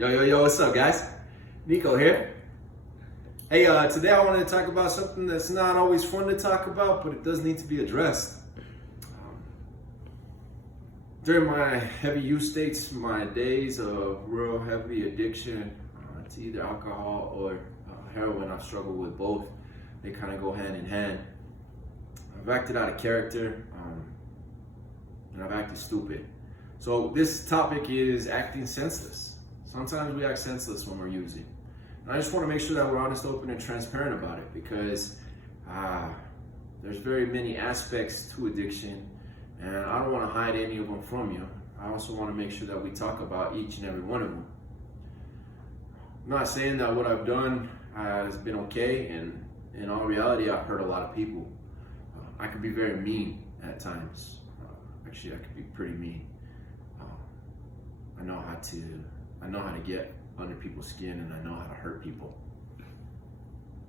Yo, what's up, guys? Nico here. Hey, today I wanted to talk about something that's not always fun to talk about, but it does need to be addressed. During my heavy use states, my days of real heavy addiction to either alcohol or heroin, I've struggled with both. They kind of go hand in hand. I've acted out of character, and I've acted stupid. So this topic is acting senseless. Sometimes we act senseless when we're using. And I just want to make sure that we're honest, open, and transparent about it, because there's very many aspects to addiction, and I don't want to hide any of them from you. I also want to make sure that we talk about each and every one of them. I'm not saying that what I've done has been okay, and in all reality, I've hurt a lot of people. I can be very mean at times. Actually, I can be pretty mean. I know how to get under people's skin, and I know how to hurt people.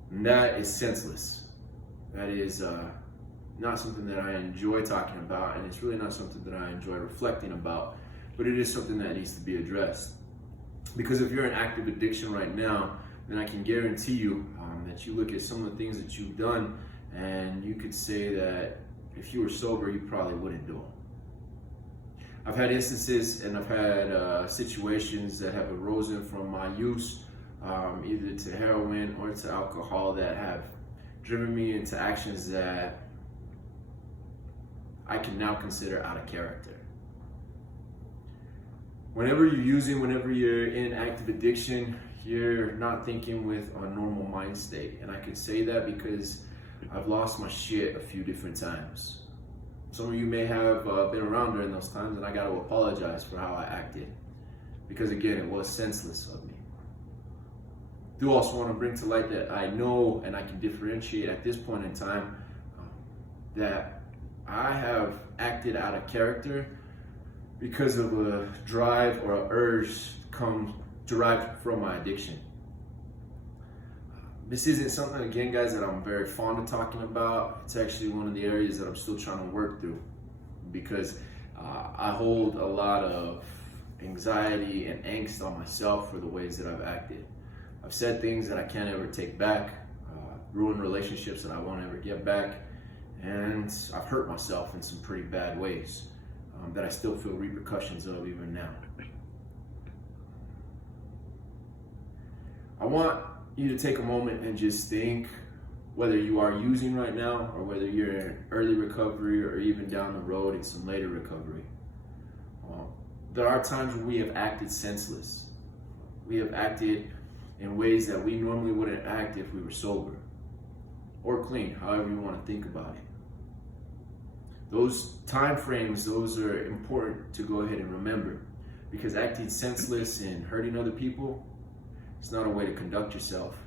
And that is senseless. That is not something that I enjoy talking about, and it's really not something that I enjoy reflecting about, but it is something that needs to be addressed. Because if you're in active addiction right now, then I can guarantee you that you look at some of the things that you've done, and you could say that if you were sober, you probably wouldn't do them. I've had instances and I've had situations that have arisen from my use, either to heroin or to alcohol, that have driven me into actions that I can now consider out of character. Whenever you're using, whenever you're in active addiction, you're not thinking with a normal mind state. And I can say that because I've lost my shit a few different times. Some of you may have been around during those times, and I got to apologize for how I acted, because again, it was senseless of me. I do also want to bring to light that I know and I can differentiate at this point in time that I have acted out of character because of a drive or an urge derived from my addiction. This isn't something, again, guys, that I'm very fond of talking about. It's actually one of the areas that I'm still trying to work through, because I hold a lot of anxiety and angst on myself for the ways that I've acted. I've said things that I can't ever take back, ruined relationships that I won't ever get back, and I've hurt myself in some pretty bad ways that I still feel repercussions of even now. I want you to take a moment and just think, whether you are using right now or whether you're in early recovery or even down the road in some later recovery. There are times when we have acted senseless. We have acted in ways that we normally wouldn't act if we were sober or clean, however you want to think about it. Those time frames, those are important to go ahead and remember, because acting senseless and hurting other people, it's not a way to conduct yourself,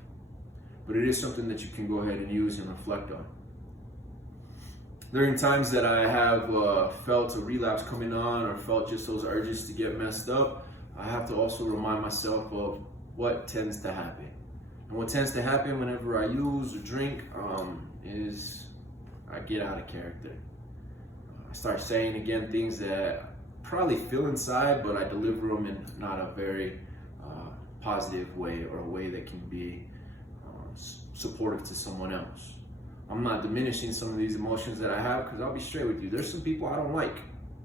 but it is something that you can go ahead and use and reflect on. During times that I have felt a relapse coming on, or felt just those urges to get messed up, I have to also remind myself of what tends to happen. And what tends to happen whenever I use or drink is I get out of character. I start saying again things that I probably feel inside, but I deliver them in not a very positive way, or a way that can be supportive to someone else. I'm not diminishing some of these emotions that I have, because I'll be straight with you. There's some people I don't like.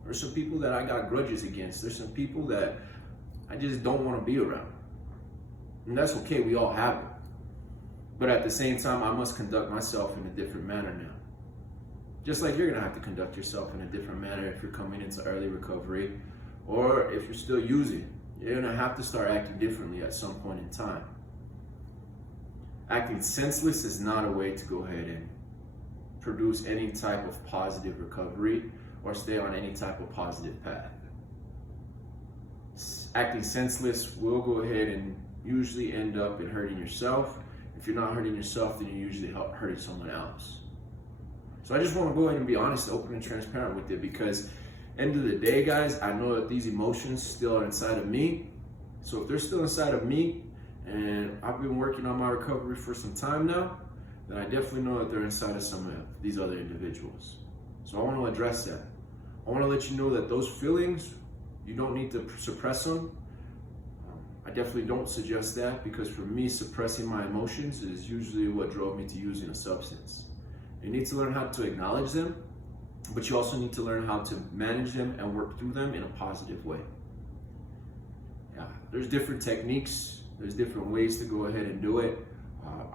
There's some people that I got grudges against. There's some people that I just don't want to be around. And that's okay, we all have it. But at the same time, I must conduct myself in a different manner now. Just like you're going to have to conduct yourself in a different manner if you're coming into early recovery, or if you're still using. You're going to have to start acting differently at some point in time. Acting senseless is not a way to go ahead and produce any type of positive recovery or stay on any type of positive path. Acting senseless will go ahead and usually end up in hurting yourself. If you're not hurting yourself, then you're usually hurting someone else. So I just want to go ahead and be honest, open, and transparent with it, because end of the day, guys, I know that these emotions still are inside of me. So if they're still inside of me, and I've been working on my recovery for some time now, then I definitely know that they're inside of some of these other individuals. So I want to address that. I want to let you know that those feelings, you don't need to suppress them. I definitely don't suggest that, because for me, suppressing my emotions is usually what drove me to using a substance. You need to learn how to acknowledge them, but you also need to learn how to manage them and work through them in a positive way. Yeah, there's different techniques, there's different ways to go ahead and do it.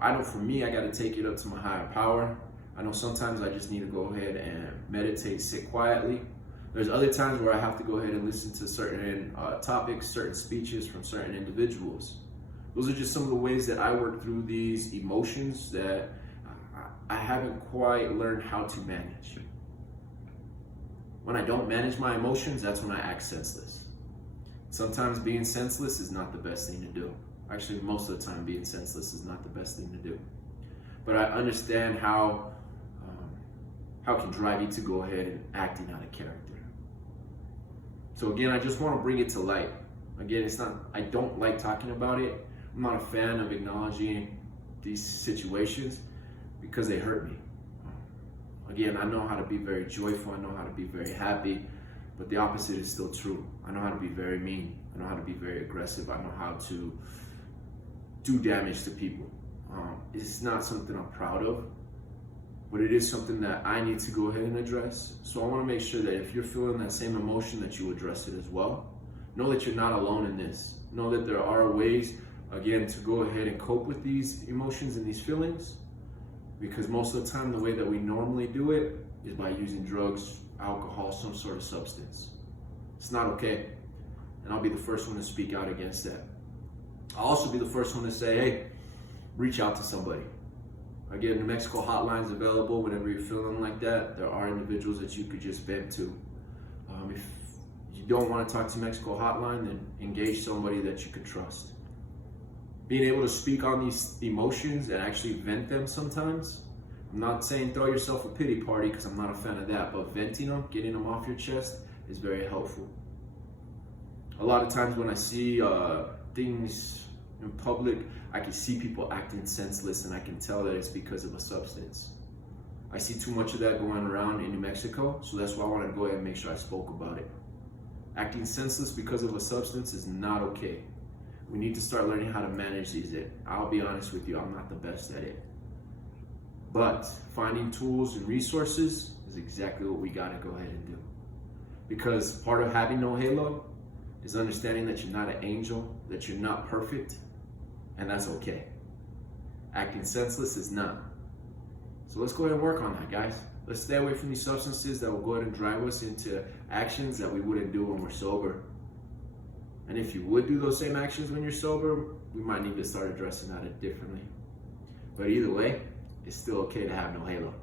I know for me, I got to take it up to my higher power. I know sometimes I just need to go ahead and meditate, sit quietly. There's other times where I have to go ahead and listen to certain topics, certain speeches from certain individuals. Those are just some of the ways that I work through these emotions that I haven't quite learned how to manage. When I don't manage my emotions, that's when I act senseless. Sometimes being senseless is not the best thing to do. Actually, most of the time being senseless is not the best thing to do. But I understand how it can drive you to go ahead and acting out of character. So again, I just want to bring it to light. Again, I don't like talking about it. I'm not a fan of acknowledging these situations because they hurt me. Again, I know how to be very joyful. I know how to be very happy, but the opposite is still true. I know how to be very mean. I know how to be very aggressive. I know how to do damage to people. It's not something I'm proud of, but it is something that I need to go ahead and address. So I want to make sure that if you're feeling that same emotion, that you address it as well. Know that you're not alone in this. Know that there are ways, again, to go ahead and cope with these emotions and these feelings, because most of the time the way that we normally do it is by using drugs, alcohol, some sort of substance. It's not okay, and I'll be the first one to speak out against that. I'll also be the first one to say, hey, reach out to somebody. Again, New Mexico hotline's available whenever you're feeling like that. There are individuals that you could just vent to. If you don't want to talk to Mexico hotline, then engage somebody that you could trust. Being able to speak on these emotions and actually vent them sometimes. I'm not saying throw yourself a pity party, because I'm not a fan of that, but venting them, getting them off your chest is very helpful. A lot of times when I see things in public, I can see people acting senseless, and I can tell that it's because of a substance. I see too much of that going around in New Mexico, so that's why I wanted to go ahead and make sure I spoke about it. Acting senseless because of a substance is not okay. We need to start learning how to manage these. I'll be honest with you, I'm not the best at it. But finding tools and resources is exactly what we gotta go ahead and do. Because part of having no halo is understanding that you're not an angel, that you're not perfect, and that's okay. Acting senseless is not. So let's go ahead and work on that, guys. Let's stay away from these substances that will go ahead and drive us into actions that we wouldn't do when we're sober. And if you would do those same actions when you're sober, we might need to start addressing that differently. But either way, it's still okay to have no halo.